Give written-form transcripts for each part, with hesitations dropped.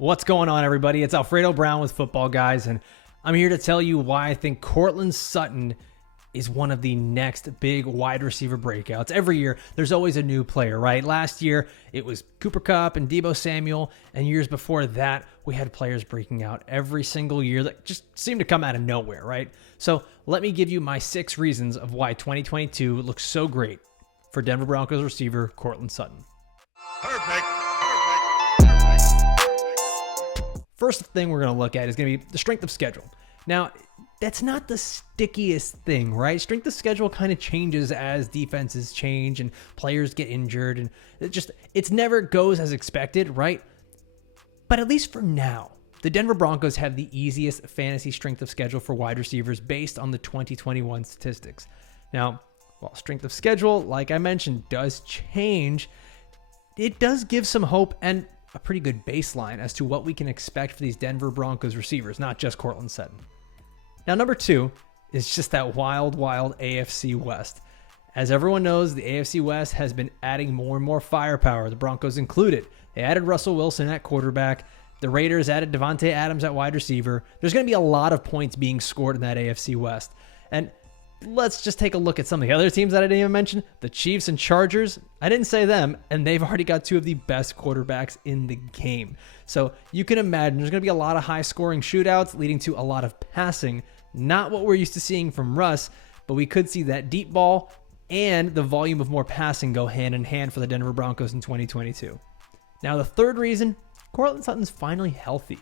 What's going on, everybody? It's Alfredo Brown with Footballguys, and I'm here to tell you why I think Courtland Sutton is one of the next big wide receiver breakouts. Every year, there's always a new player, right? Last year, it was Cooper Kupp and Deebo Samuel, and years before that, we had players breaking out every single year that just seemed to come out of nowhere, right? So let me give you my 6 reasons of why 2022 looks so great for Denver Broncos receiver Courtland Sutton. Perfect. First thing we're going to look at is going to be the strength of schedule. Now, that's not the stickiest thing, right? Strength of schedule kind of changes as defenses change and players get injured, and it never goes as expected, right? But at least for now, the Denver Broncos have the easiest fantasy strength of schedule for wide receivers based on the 2021 statistics. Now, while strength of schedule, like I mentioned, does change, it does give some hope and a pretty good baseline as to what we can expect for these Denver Broncos receivers, not just Courtland Sutton. Now, number 2 is just that wild AFC West. As everyone knows, the AFC West has been adding more and more firepower, the Broncos included. They added Russell Wilson at quarterback. The Raiders added Devontae Adams at wide receiver. There's going to be a lot of points being scored in that AFC West. And let's just take a look at some of the other teams that I didn't even mention. The Chiefs and Chargers, I didn't say them, and they've already got 2 of the best quarterbacks in the game. So you can imagine there's going to be a lot of high-scoring shootouts leading to a lot of passing. Not what we're used to seeing from Russ, but we could see that deep ball and the volume of more passing go hand in hand for the Denver Broncos in 2022. Now, the third reason, Courtland Sutton's finally healthy.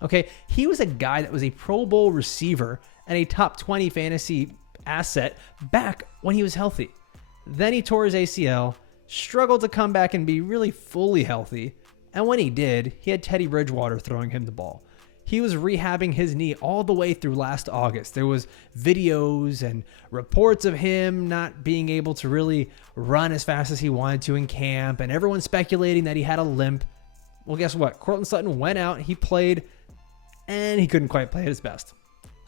Okay, he was a guy that was a Pro Bowl receiver and a top 20 fantasy asset back when he was healthy. Then he tore his ACL, struggled to come back and be really fully healthy, and when he did, he had Teddy Bridgewater throwing him the ball. He was rehabbing his knee all the way through last August. There was videos and reports of him not being able to really run as fast as he wanted to in camp, and everyone speculating that he had a limp. Well, guess what? Courtland Sutton went out, he played, and he couldn't quite play at his best.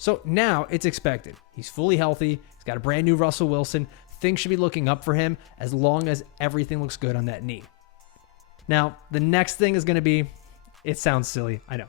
So now it's expected. He's fully healthy. He's got a brand new Russell Wilson. Things should be looking up for him as long as everything looks good on that knee. Now, the next thing is going to be, it sounds silly, I know,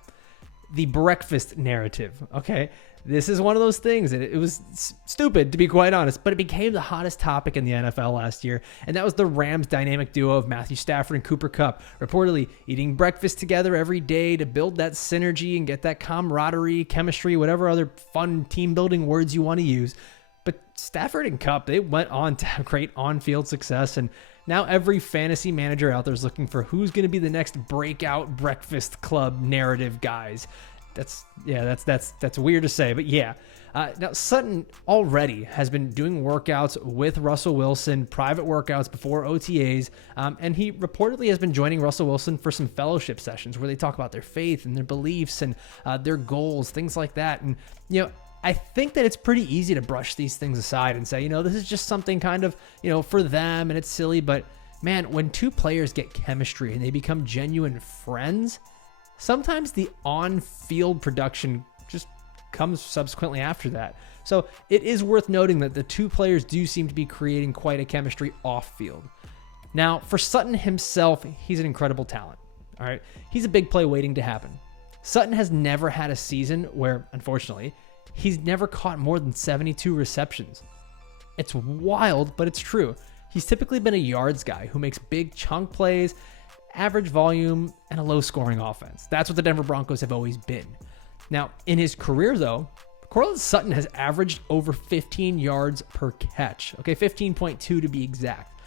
the breakfast narrative, okay? This is one of those things, and it was stupid, to be quite honest, but it became the hottest topic in the NFL last year, and that was the Rams' dynamic duo of Matthew Stafford and Cooper Kupp, reportedly eating breakfast together every day to build that synergy and get that camaraderie, chemistry, whatever other fun team-building words you want to use. But Stafford and Kupp, they went on to have great on-field success, and now every fantasy manager out there is looking for who's going to be the next breakout breakfast club narrative guys. That's weird to say, but yeah. Now, Sutton already has been doing workouts with Russell Wilson, private workouts before OTAs, and he reportedly has been joining Russell Wilson for some fellowship sessions where they talk about their faith and their beliefs and their goals, things like that. And, I think that it's pretty easy to brush these things aside and say, this is just something kind of, for them and it's silly. But man, when 2 players get chemistry and they become genuine friends, sometimes the on-field production just comes subsequently after that. So it is worth noting that the 2 players do seem to be creating quite a chemistry off-field. Now, for Sutton himself, he's an incredible talent. All right, he's a big play waiting to happen. Sutton has never had a season where, unfortunately, he's never caught more than 72 receptions. It's wild, but it's true. He's typically been a yards guy who makes big chunk plays, average volume, and a low-scoring offense. That's what the Denver Broncos have always been. Now, in his career, though, Courtland Sutton has averaged over 15 yards per catch. Okay, 15.2 to be exact.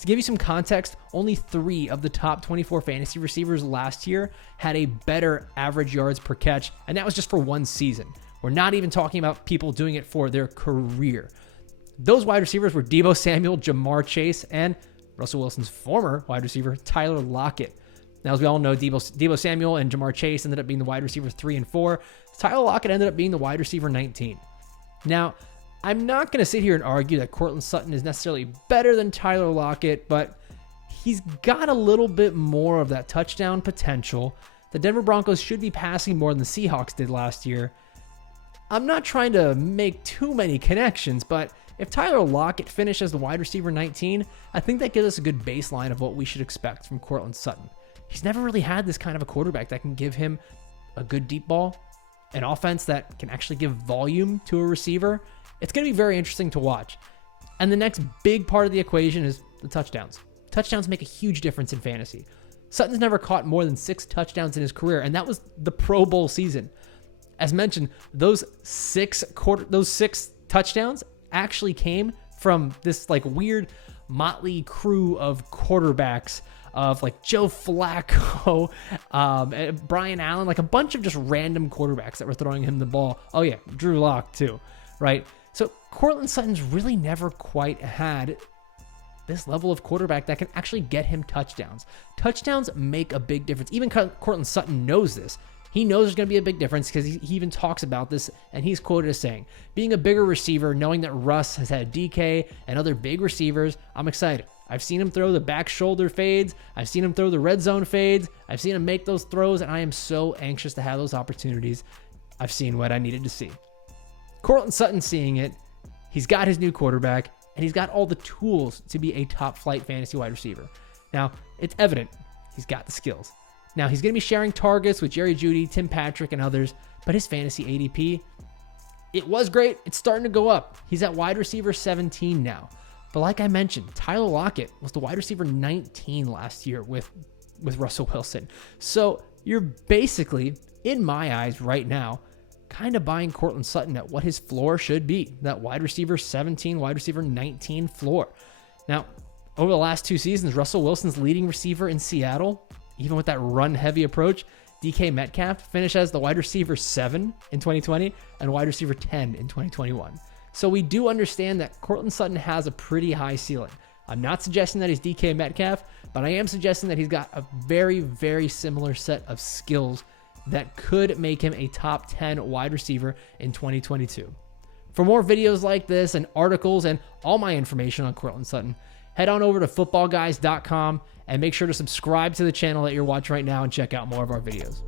To give you some context, only 3 of the top 24 fantasy receivers last year had a better average yards per catch, and that was just for one season. We're not even talking about people doing it for their career. Those wide receivers were Deebo Samuel, Jamar Chase, and Russell Wilson's former wide receiver, Tyler Lockett. Now, as we all know, Deebo Samuel and Jamar Chase ended up being the wide receiver 3 and 4. Tyler Lockett ended up being the wide receiver 19. Now, I'm not going to sit here and argue that Courtland Sutton is necessarily better than Tyler Lockett, but he's got a little bit more of that touchdown potential. The Denver Broncos should be passing more than the Seahawks did last year. I'm not trying to make too many connections, but if Tyler Lockett finished as the wide receiver 19, I think that gives us a good baseline of what we should expect from Courtland Sutton. he's never really had this kind of a quarterback that can give him a good deep ball, an offense that can actually give volume to a receiver. It's going to be very interesting to watch. And the next big part of the equation is the touchdowns. Touchdowns make a huge difference in fantasy. Sutton's never caught more than 6 touchdowns in his career, and that was the Pro Bowl season. As mentioned, those 6 touchdowns actually came from this like weird motley crew of quarterbacks of like Joe Flacco, Brian Allen, like a bunch of just random quarterbacks that were throwing him the ball. Oh yeah, Drew Lock too, right? So Courtland Sutton's really never quite had this level of quarterback that can actually get him touchdowns. Touchdowns make a big difference. Even Courtland Sutton knows this. He knows there's going to be a big difference because he even talks about this, and he's quoted as saying, being a bigger receiver, knowing that Russ has had DK and other big receivers, I'm excited. I've seen him throw the back shoulder fades. I've seen him throw the red zone fades. I've seen him make those throws, and I am so anxious to have those opportunities. I've seen what I needed to see. Courtland Sutton seeing it. He's got his new quarterback, and he's got all the tools to be a top flight fantasy wide receiver. Now, it's evident he's got the skills. Now, he's going to be sharing targets with Jerry Jeudy, Tim Patrick, and others, but his fantasy ADP, it was great. It's starting to go up. He's at wide receiver 17 now. But like I mentioned, Tyler Lockett was the wide receiver 19 last year with Russell Wilson. So you're basically, in my eyes right now, kind of buying Courtland Sutton at what his floor should be, that wide receiver 17, wide receiver 19 floor. Now, over the last 2 seasons, Russell Wilson's leading receiver in Seattle, even with that run-heavy approach, DK Metcalf finished as the wide receiver 7 in 2020 and wide receiver 10 in 2021. So we do understand that Courtland Sutton has a pretty high ceiling. I'm not suggesting that he's DK Metcalf, but I am suggesting that he's got a very, very similar set of skills that could make him a top 10 wide receiver in 2022. For more videos like this and articles and all my information on Courtland Sutton, head on over to footballguys.com and make sure to subscribe to the channel that you're watching right now and check out more of our videos.